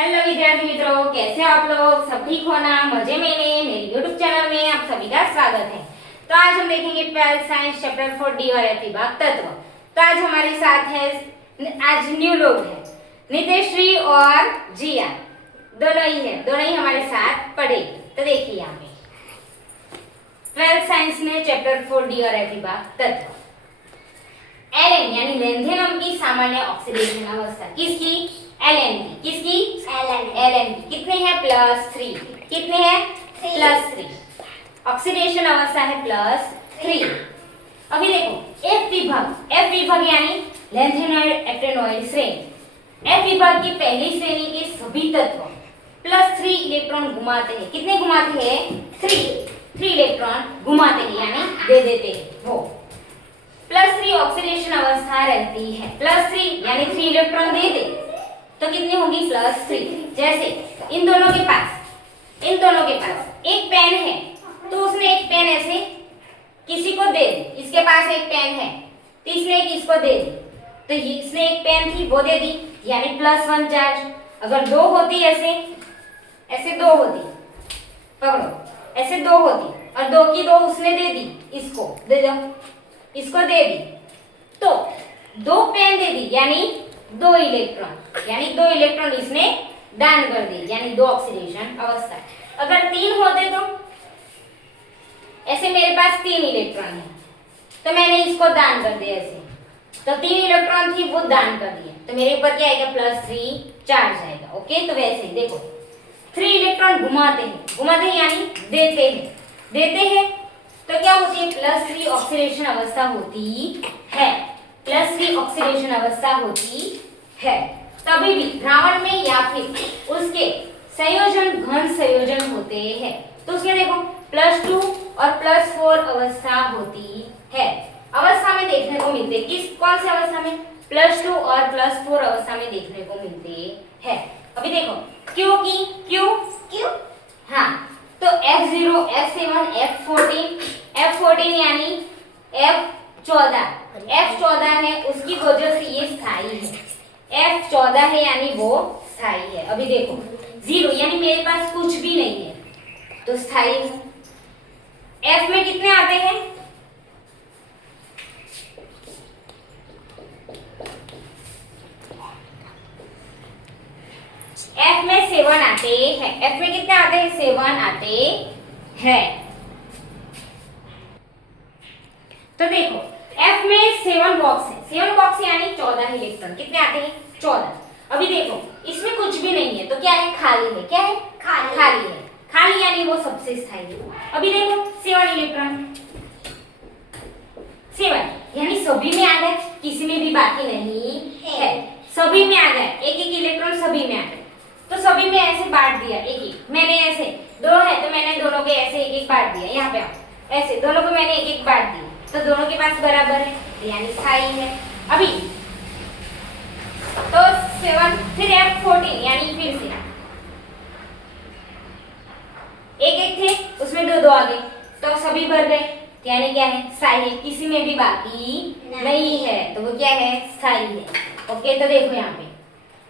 Hello विद्यार्थी मित्रों, कैसे आप लोग? सब ठीक हो ना? मजे में? मेरे YouTube चैनल में आप सभी का स्वागत है। तो आज हम देखेंगे 12th साइंस चैप्टर 4 डी और एफ विभाग तत्व। तो आज हमारे साथ है, आज न्यू लोग हैं, नितेश्री और जिया, दोनों ही हमारे साथ पढ़ेगी। तो देखिए यहाँ पे 12th साइंस में चैप्टर 4 डी और एफ विभाग तत्व। एलएन यानी लेंथेनम की सामान्य ऑक्सीडेशन अवस्था किसकी? एलएन की। किसकी? एलएन की। कितने हैं? +3। कितने हैं? +3। ऑक्सीडेशन अवस्था है +3। अभी देखो एफ विभाग यानी लेंथेनॉइड एक्टिनॉइड श्रेणी। एफ विभाग की पहली श्रेणी के सभी तत्व +3 इलेक्ट्रॉन घुमाते हैं। कितने घुमाते हैं? 3 इलेक्ट्रॉन घुमाते हैं यानी दे देते हैं वो। +3 ऑक्सीडेशन अवस्था रहती है। +3 यानी 3 इलेक्ट्रॉन दे दे तो कितनी होगी? +3। जैसे इन दोनों के पास एक पेन है तो उसने एक पेन ऐसे किसी को दे दी। इसके पास एक पेन है तो इसने एक इसको दे दी, तो इसने एक पेन थी वो दे दी यानी +1 चार्ज। अगर 2 होती ऐसे 2 होती, पकड़ो, ऐसे 2 होती और 2 की 2 उसने दे दी, इसको दे दो, इसको दे दी, तो 2 पेन दे दी यानी 2 इलेक्ट्रॉन इसने दान कर दी यानी 2 ऑक्सीडेशन अवस्था। अगर 3 होते तो ऐसे मेरे पास 3 इलेक्ट्रॉन है तो मैंने इसको दान कर दिया ऐसे, तो 3 इलेक्ट्रॉन थी वो दान कर दिया तो मेरे ऊपर क्या आएगा? +3 चार्ज आएगा। ओके, तो वैसे ही देखो 3 इलेक्ट्रॉन घुमाते हैं यानी देते हैं तो क्या होती है? +3 ऑक्सीडेशन अवस्था होती है। +3 ऑक्सीडेशन अवस्था होती है। तभी भी द्रावण में या फिर उसके घन संयोजन होते हैं तो उसमें देखो +2 और +4 अवस्था होती है। अवस्था में देखने को मिलते कौन सी अवस्था में? +2 और +4 अवस्था में देखने को मिलते हैं। अभी देखो क्यों हाँ, तो F0, F7, F14 यानी F14 है, उसकी वजह से ये स्थायी है। F14 है यानी वो स्थायी है। अभी देखो 0 यानी मेरे पास कुछ भी नहीं है तो स्थायी है। F में कितने आते हैं? F में 7 आते हैं। F में कितने आते हैं? 7 आते हैं। तो देखो F में 7 बॉक्स है। 7 बॉक्स यानी 14 इलेक्ट्रॉन। कितने आते हैं? 14। अभी देखो इसमें कुछ भी नहीं है तो क्या है? खाली है। क्या है? खाली है। खाली यानी वो सबसे स्थायी है। अभी देखो 7 इलेक्ट्रॉन, 7 यानी सभी में आ गए, किसी में भी बाकी नहीं है, सभी में आ गए, एक इलेक्ट्रॉन सभी में आ गए। तो सभी में ऐसे बांट दिया, एक मैंने ऐसे 2 है तो मैंने दोनों के ऐसे एक बांट दिया। यहाँ पे आओ, ऐसे दोनों को मैंने एक बांट दिया तो दोनों के पास बराबर है यानी स्थायी है। अभी तो 7 फिर F14 यानी फिर से एक थे उसमें 2 आ गए तो सभी भर गए यानी क्या है? स्थायी है। किसी में भी बाकी नहीं है तो वो क्या है? स्थायी है। ओके, तो देखो यहाँ पे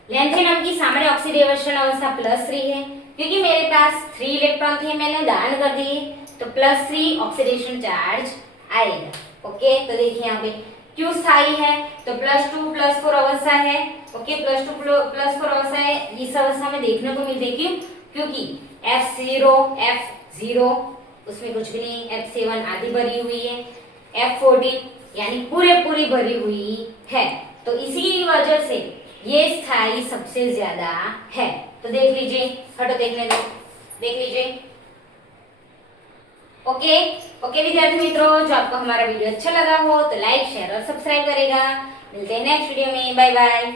लेंथेनम की सामान्य ऑक्सीडेशन अवस्था +3 है क्योंकि मेरे पास 3 इलेक्ट्रॉन थे, मैंने दान कर दिए तो +3 ऑक्सीडेशन चार्ज आएगा। ओके, तो देखिए यहाँ पे क्यों स्थायी है? तो +2 +4 अवस्था है। ओके, +2 +4 अवस्था है, इस अवस्था में देखने को मिलती है। क्यों? क्योंकि F0 उसमें कुछ भी नहीं, F7 आधी भरी हुई है, F14 यानी पूरी भरी हुई है, तो इसी वजह से ये स्थायी सबसे ज्यादा है। तो देख लीजिए, हटो देखने दो, देख लीजिए। ओके विद्यार्थी मित्रों, जो आपको हमारा वीडियो अच्छा लगा हो तो लाइक, शेयर और सब्सक्राइब करेगा। मिलते हैं नेक्स्ट वीडियो में। Bye bye.